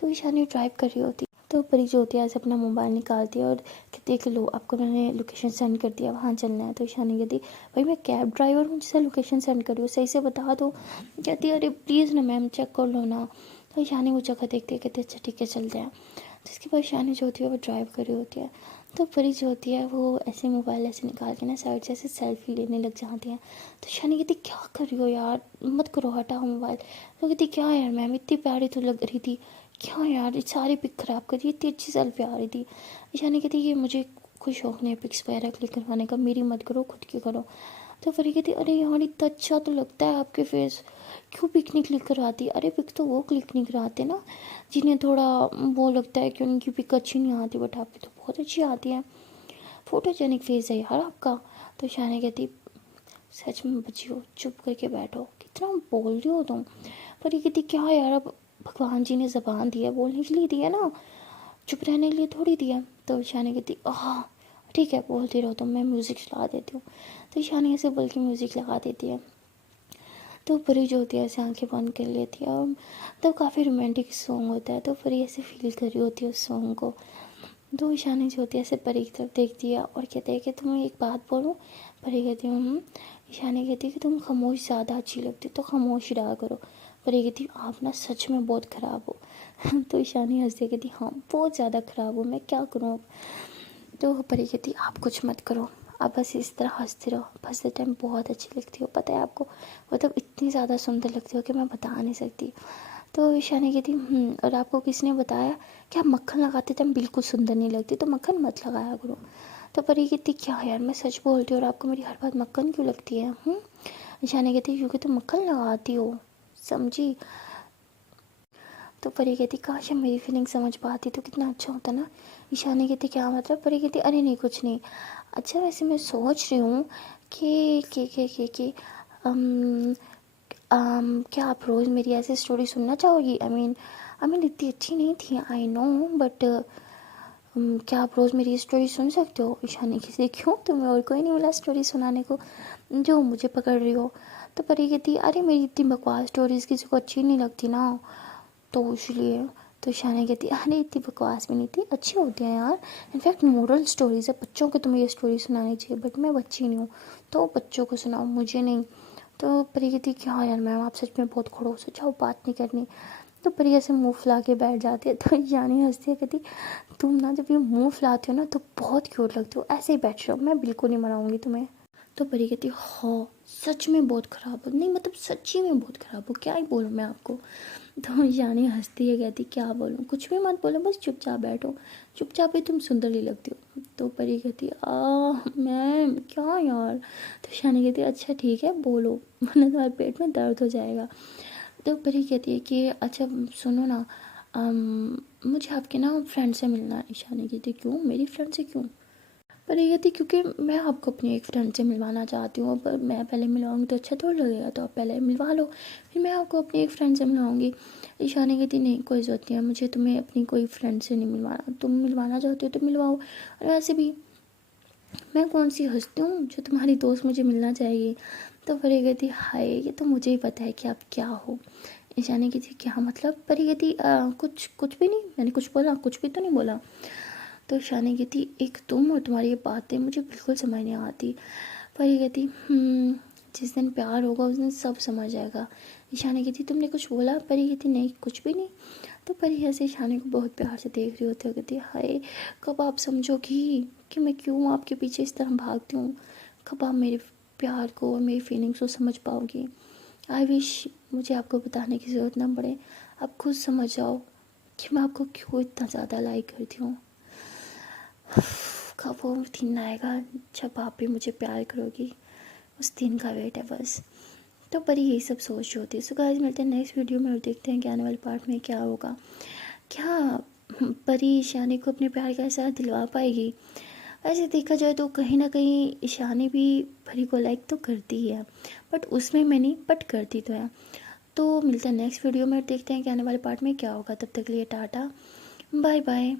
तो ईशानी ड्राइव कर रही होती। तो परी जो होती है ऐसे अपना मोबाइल निकालती है और कहती है कि लो आपको मैंने लोकेशन सेंड कर दिया, वहाँ चलना है। तो ईशानी कहती भाई मैं कैब ड्राइवर हूँ जिसे लोकेशन सेंड कर रही हूँ, सही से बता दो। कहती है अरे प्लीज़ ना मैम चेक कर लो ना। तो ईशानी वो जगह देखती है, कहती है अच्छा ठीक है चलते हैं। तो इसके बाद ईशानी जो होती है वो ड्राइव कर रही होती है। तो परी जो होती है वो ऐसे मोबाइल ऐसे निकाल के ना साइड से ऐसे सेल्फी लेने लग जाती है। तो ईशानी कहती क्या कर रही हो यार, मत करो हटाओ मोबाइल। तो कहती क्या यार मैम इतनी प्यारी तो लग रही थी, क्या यार ये सारी पिक ख़राब करी, इतनी अच्छी सेल्फी आ रही थी। ईशानी कहती ये मुझे कोई शौक नहीं है पिक्स वगैरह क्लिक करवाने का, मेरी मत करो खुद की करो। तो परी कहती अरे यार इतना अच्छा तो लगता है आपके फेस, क्यों पिक नहीं क्लिक करवाती। अरे पिक तो वो क्लिक नहीं कराते ना जिन्हें थोड़ा वो लगता है कि उनकी पिक अच्छी नहीं आती, बट आपकी तो बहुत अच्छी आती है, फोटोजेनिक फेस है यार आपका। तो ईशानी कहती सच में बची हो, चुप करके बैठो, कितना बोल रही हो तुम। पर ये कहती क्या यार, अब भगवान जी ने ज़बान दिया, बोलने के लिए दिया ना, चुप रहने के लिए थोड़ी दिया। तो ईशानी कहती ठीक है बोलती रहो तुम, मैं म्यूज़िक चला देती हूँ। तो ईशानी ऐसे बोल के म्यूज़िक लगा देती है। तो परी जो होती है ऐसे आंखें बंद कर लेती है, और तो काफ़ी रोमांटिक सॉन्ग होता है, तो परी ऐसे फील कर रही होती है उस सॉन्ग को। तो ईशानी जो होती है ऐसे परी की तरफ देखती है और कहते हैं कि तुम्हें एक बात बोलूं। परी कहती है ईशानी कहती है कि तुम खामोश ज़्यादा अच्छी लगती, तो खामोश रहा करो। परी कहती आप ना सच में बहुत ख़राब हो। तो ईशानी हंसती कहती हाँ बहुत ज़्यादा ख़राब हो, मैं क्या करूँ अब। तो परी कहती आप कुछ मत करो, आप बस इस तरह हंसते रहो, हंसते टाइम बहुत अच्छी लगती हो, पता है आपको, मतलब इतनी ज़्यादा सुंदर लगती हो कि मैं बता नहीं सकती। तो ईशानी कहती और आपको किसने बताया कि आप मक्खन लगाते टाइम बिल्कुल सुंदर नहीं लगती, तो मक्खन मत लगाया करो। तो परी कहती क्या यार मैं सच बोलती हूँ और आपको मेरी हर बात मक्खन क्यों लगती है। ईशानी कहती क्योंकि तुम मक्खन लगाती हो, समझी। तो परी कहती काश हम मेरी फीलिंग समझ पाती तो कितना अच्छा होता ना। ईशानी कहती क्या मतलब। परी कहती अरे नहीं कुछ नहीं। अच्छा वैसे मैं सोच रही हूँ कि क्या आप रोज़ मेरी ऐसी स्टोरी सुनना चाहोगी। आई मीन इतनी अच्छी नहीं थी आई नो, बट क्या आप रोज़ मेरी स्टोरी सुन सकते हो। ईशानी कहती क्यों, तुम्हें और कोई नहीं मिला स्टोरी सुनाने को जो मुझे पकड़ रही हो। तो परी कहती अरे मेरी इतनी बकवास स्टोरीज़ किसी को अच्छी नहीं लगती ना, तो इसलिए। तो ईशानी कहती अरे इतनी बकवास भी नहीं थी, अच्छी होती हैं यार, इनफैक्ट मोरल स्टोरीज है, बच्चों को तुम्हें ये स्टोरी सुनानी चाहिए, बट मैं बच्ची नहीं हूँ तो बच्चों को सुनाओ मुझे नहीं। तो परी कहती क्या यार मैम आप सच में बहुत खड़ूस हो, जाओ बात नहीं करनी। तो परी ऐसे मुँह फुला के बैठ जाती है। तो ईशानी हंसती है कहती तुम ना जब ये मुँह फुलाती हो ना तो बहुत क्यूट लगती हो, ऐसे ही बैठ रहो, मैं बिल्कुल नहीं मनाऊंगी तुम्हें। तो परी कहती हाँ सच में बहुत ख़राब हो, नहीं मतलब सच्ची में बहुत ख़राब हो, क्या ही बोलूँ मैं आपको। तो ईशानी हंसती है कहती क्या बोलूँ, कुछ भी मत बोलो बस चुपचाप बैठो, चुपचाप ही तुम सुंदर ही लगती हो। तो परी कहती मैम क्या यार। तो ईशानी कहती अच्छा ठीक है बोलो वरना तुम्हारे पेट में दर्द हो जाएगा। तो परी कहती है कि अच्छा सुनो ना, मुझे आपके ना फ्रेंड से मिलना है। ईशानी कहती क्यों, मेरी फ्रेंड से क्यों। पर ये थी क्योंकि मैं आपको अपनी एक फ्रेंड से मिलवाना चाहती हूँ, पर मैं पहले मिलवाऊंगी तो अच्छा थोड़ा लगेगा, तो आप पहले मिलवा लो, फिर मैं आपको अपनी एक फ्रेंड से मिलवाऊंगी। ईशानी कहती नहीं कोई ज़रूरत नहीं है, मुझे तुम्हें अपनी कोई फ्रेंड से नहीं मिलवाना, तुम मिलवाना चाहते हो तो मिलवाओ, और वैसे भी मैं कौन सी हंसती हूँ जो तुम्हारी दोस्त मुझे मिलना चाहेगी। तो परी कहती हाय ये तो मुझे ही पता है कि आप क्या हो। ईशानी कहती क्या मतलब। परी कहती कुछ कुछ भी नहीं, मैंने कुछ बोला, कुछ भी तो नहीं बोला। तो ईशानी कहती एक तुम और तुम्हारी ये बातें मुझे बिल्कुल समझ नहीं आती। परी कहती जिस दिन प्यार होगा उस दिन सब समझ आएगा। ईशानी कहती तुमने कुछ बोला। परी कहती नहीं कुछ भी नहीं। तो परी ऐसे ईशानी को बहुत प्यार से देख रही होती है, कहती हाय कब आप समझोगी कि मैं क्यों आपके पीछे इस तरह भागती हूँ, कब आप मेरे प्यार को और मेरी फीलिंग्स को समझ पाओगी। आई विश मुझे आपको बताने की ज़रूरत ना पड़े, आप खुद समझ जाओ कि मैं आपको क्यों इतना ज़्यादा लाइक करती हूँ। कब वो दिन आएगा जब आप भी मुझे प्यार करोगी, उस दिन का वेट है बस। तो परी यही सब सोच रही होती है। सो गाइस मिलते हैं नेक्स्ट वीडियो में और देखते हैं कि आने वाले पार्ट में क्या होगा। क्या परी ईशानी को अपने प्यार का एहसास दिलवा पाएगी। वैसे देखा जाए तो कहीं ना कहीं ईशानी भी परी को लाइक तो करती ही है, बट उसमें मैं नहीं, बट करती तो है। तो मिलते हैं नेक्स्ट वीडियो में और देखते हैं कि आने वाले पार्ट में क्या होगा। तब तक के लिए टाटा बाय बाय।